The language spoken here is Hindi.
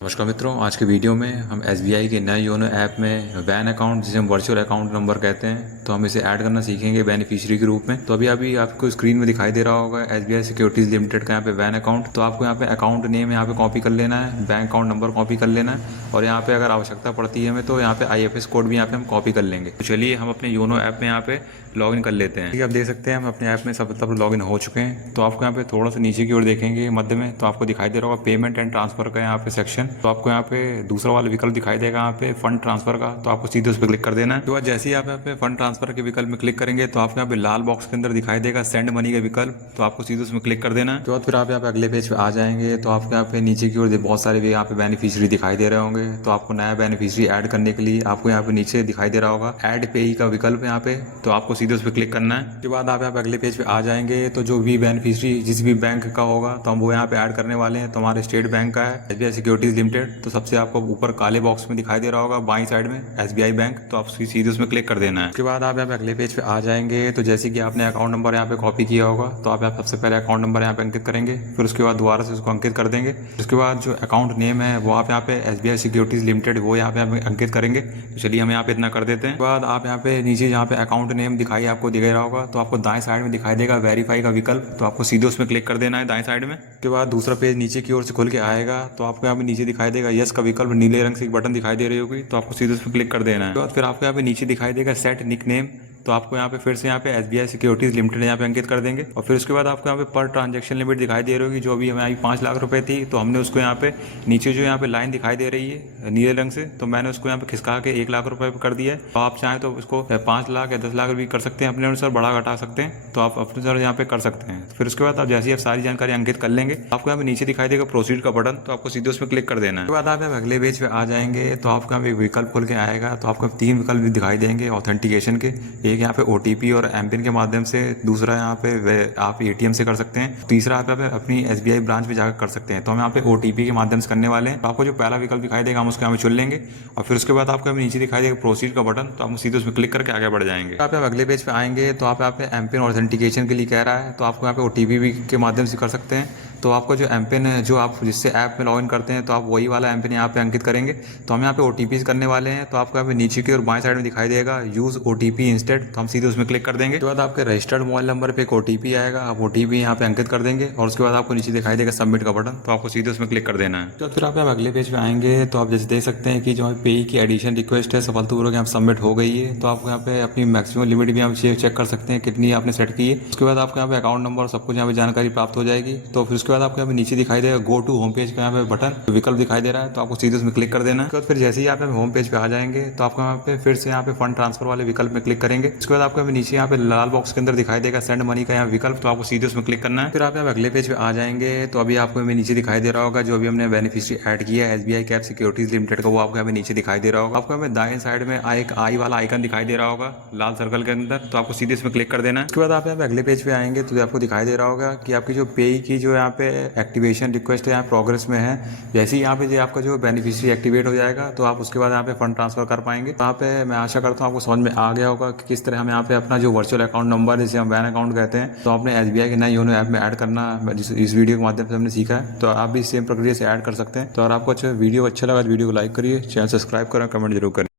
नमस्कार मित्रों, आज के वीडियो में हम SBI के नए योनो ऐप में वैन अकाउंट, जिसे हम वर्चुअल अकाउंट नंबर कहते हैं, तो हम इसे ऐड करना सीखेंगे बेनिफिशियरी के रूप में। तो अभी आपको स्क्रीन में दिखाई दे रहा होगा SBI सिक्योरिटीज़ लिमिटेड का यहाँ पे वैन अकाउंट। तो आपको यहाँ पे अकाउंट नेम यहाँ पे कॉपी कर लेना है, बैंक अकाउंट नंबर कॉपी कर लेना है, और यहाँ पे अगर आवश्यकता पड़ती है हमें तो यहाँ पे IFS कोड भी यहाँ पे हम कॉपी कर लेंगे। तो चलिए हम अपने योनो ऐप में यहाँ पे लॉगिन कर लेते हैं। आप देख सकते हैं हम अपने ऐप में सब लॉगिन हो चुके हैं। तो आपको यहाँ पे थोड़ा सा नीचे की ओर देखेंगे मध्य में, तो आपको दिखाई दे रहा होगा पेमेंट एंड ट्रांसफर का यहाँ पे सेक्शन। तो आपको यहाँ पे दूसरा वाला विकल्प दिखाई देगा यहाँ पे फंड ट्रांसफर का, तो आपको सीधे उस पर क्लिक कर देना है। तो बाद जैसे ही आप यहाँ पे फंड ट्रांसफर के विकल्प में क्लिक करेंगे तो आपको यहाँ पे लाल बॉक्स के अंदर दिखाई देगा सेंड मनी का विकल्प, तो आपको सीधे उसमें क्लिक कर देना है। तो बाद फिर आप यहाँ पे अगले पेज पे आ जाएंगे। तो आपको यहाँ पे नीचे की ओर बहुत सारे यहाँ पे बेनिफिशियरी दिखाई दे रहे होंगे। तो आपको नया बेनिफिशियरी ऐड करने के लिए आपको यहाँ पे नीचे दिखाई दे रहा होगा ऐड पेई का विकल्प यहाँ पे, तो आपको सीधे उस पर क्लिक करना है। उसके बाद आप यहाँ पे अगले पेज पे आ जाएंगे। तो जो भी बेनिफिशियरी जिस भी बैंक का होगा तो हम वो यहाँ पे ऐड करने वाले हैं। तो हमारे स्टेट बैंक का है SBI सिक्योरिटीज लिमिटेड। तो सबसे आपको ऊपर काले बॉक्स में दिखाई दे रहा होगा बाईं साइड में SBI बैंक, तो आप सीधे उसमें क्लिक कर देना है। उसके बाद आप यहाँ पे अगले पेज पे आ जाएंगे। तो जैसे कि आपने अकाउंट नंबर यहाँ पे कॉपी किया होगा तो आप सबसे पहले अकाउंट नंबर यहाँ पे अंकित करेंगे, फिर उसके बाद दोबारा से उसको अंकित कर देंगे। उसके बाद जो अकाउंट नेम है वो आप यहाँ पे SBI सिक्योरिटीज लिमिटेड वो यहाँ पे अंकित करेंगे। तो चलिए हम यहाँ पे इतना कर देते हैं। उसके बाद आप यहाँ पे नीचे जहाँ पे अकाउंट नेम दिखाई आपको दिख रहा होगा तो आपको दाएं साइड में दिखाई देगा वेरीफाई का विकल्प, तो आपको सीधे उसमें क्लिक कर देना है दाएं साइड में। उसके बाद दूसरा पेज नीचे की ओर से खुल के आएगा। तो आपको यहाँ पे नीचे दिखाई देगा यस का विकल्प, नीले रंग से एक बटन दिखाई दे रही होगी, तो आपको सीधे उस पर क्लिक कर देना है। उसके बाद फिर आपको यहाँ पे नीचे दिखाई देगा सेट निक नेम, तो आपको यहाँ पे फिर से यहाँ पे SBI सिक्योरिटीज लिमिटेड यहाँ पे अंकित कर देंगे। और फिर उसके बाद आपको यहाँ पे पर ट्रांजैक्शन लिमिट दिखाई दे रही होगी, जो अभी हमें आई 5 लाख रुपए थी, तो हमने उसको यहाँ पे नीचे जो यहाँ पे लाइन दिखाई दे रही है नीले रंग से, तो मैंने उसको यहाँ पे खिसका के 1 लाख रुपए कर दिया है। तो आप चाहें तो उसको 5 लाख या 10 लाख भी कर सकते हैं, अपने अनुसार बढ़ा घटा सकते हैं, तो आप अपने अनुसार यहाँ पे कर सकते हैं। फिर उसके बाद आप जैसे ही आप सारी जानकारी अंकित कर लेंगे आपको यहाँ पे नीचे दिखाई देगा प्रोसीड का बटन, तो आपको सीधे उसमें क्लिक कर देना है। उसके बाद आप यहाँ अगले पेज पे आ जाएंगे। तो आपको यहाँ पे विकल्प खुल के आएगा। तो आपको 3 विकल्प भी दिखाई देंगे ऑथेंटिकेशन के, एक यहाँ पे OTP और एमपिन के माध्यम से, दूसरा यहाँ पे आप ATM से कर सकते हैं, तीसरा आप अपनी SBI ब्रांच में जाकर कर सकते हैं। तो हम यहाँ पे OTP के माध्यम से करने वाले हैं। तो आपको जो पहला विकल्प दिखाई देगा हम उसको यहाँ पे चुन लेंगे, और फिर उसके बाद आपको नीचे दिखाई देगा प्रोसीड का बटन, तो आप सीधे उसमें क्लिक करके आगे बढ़ जाएंगे। आप अगले पेज पे आएंगे। तो आप यहाँ पे एमपिन ऑथेंटिकेशन के लिए कह रहा है, तो आपको यहाँ पे OTP भी के माध्यम से कर सकते हैं। तो आपका जो एमपिन है जो आप जिससे ऐप में लॉगिन करते हैं, तो आप वही वाला एमपिन यहाँ पे अंकित करेंगे। तो हम यहाँ पे OTP करने वाले हैं। तो आपको यहाँ पे नीचे की और बाएं साइड में दिखाई देगा यूज OTP इंस्टेड, तो हम सीधे उसमें क्लिक कर देंगे। उसके बाद आपके रजिस्टर्ड मोबाइल नंबर पे एक OTP आएगा, आप OTP यहाँ पे अंकित कर देंगे, और उसके बाद आपको नीचे दिखाई देगा सबमिट का बटन, तो आपको सीधे उसमें क्लिक कर देना है। तो फिर आप अगले पेज पे आएंगे। तो आप जैसे देख सकते हैं कि जो पे की एडिशन रिक्वेस्ट है सफलतापूर्वक यहाँ सबमिट हो गई है। तो आपको यहाँ पे अपनी मैक्सिमम लिमिट भी आप चेक कर सकते हैं कितनी आपने सेट की है। उसके बाद आपको यहाँ पे अकाउंट नंबर सब कुछ यहाँ पे जानकारी प्राप्त हो जाएगी। तो फिर उसके बाद आपको यहाँ पे नीचे दिखाई देगा गो टू होम पेज का यहाँ पे बटन विकल्प दिखाई दे रहा है, तो आपको सीधे उसमें क्लिक कर देना है। उसके बाद फिर जैसे ही आप होम पेज पे आ जाएंगे तो आपको यहाँ पे फिर से यहाँ पे फंड ट्रांसफर वाले विकल्प में क्लिक करेंगे। उसके बाद आपको नीचे यहाँ पे लाल बॉक्स के अंदर दिखाई देगा सेंड मनी का यहाँ विकल्प, तो आपको सीधे उसमें क्लिक करना है। फिर आप अगले पेज पे आ जाएंगे। तो अभी आपको नीचे दिखाई दे रहा होगा जो अभी हमने बेनिफिशियरी ऐड किया है SBI कैप सिक्योरिटीज लिमिटेड का, वो आपको यहाँ पे नीचे दिखाई दे रहा होगा। आपको हमें दाएं साइड में एक आई वाला आइकन दिखाई दे रहा होगा लाल सर्कल के अंदर, तो आपको सीधे इसमें क्लिक कर देना है। उसके बाद आप यहाँ पे अगले पेज पे आएंगे तो आपको दिखाई दे रहा होगा कि आपकी जो पे की जो यहाँ पे एक्टिवेशन रिक्वेस्ट है यहाँ प्रोग्रेस में है। जैसे ही यहाँ पे जो आपका जो बेनिफिशियरी एक्टिवेट हो जाएगा तो आप उसके बाद यहाँ पे फंड ट्रांसफर कर पाएंगे। यहाँ पे मैं आशा करता हूँ आपको समझ में आ गया होगा कि किस तरह हम यहाँ पे अपना जो वर्चुअल अकाउंट नंबर जिसे हम वैन अकाउंट कहते हैं तो अपने SBI के नए योनो ऐप में ऐड करना इस वीडियो के माध्यम से हमने सीखा है। तो आप भी सेम प्रक्रिया से ऐड कर सकते हैं। तो अगर आपको वीडियो अच्छा लगा तो वीडियो को लाइक करिए, चैनल सब्सक्राइब करें, कमेंट जरूर करें।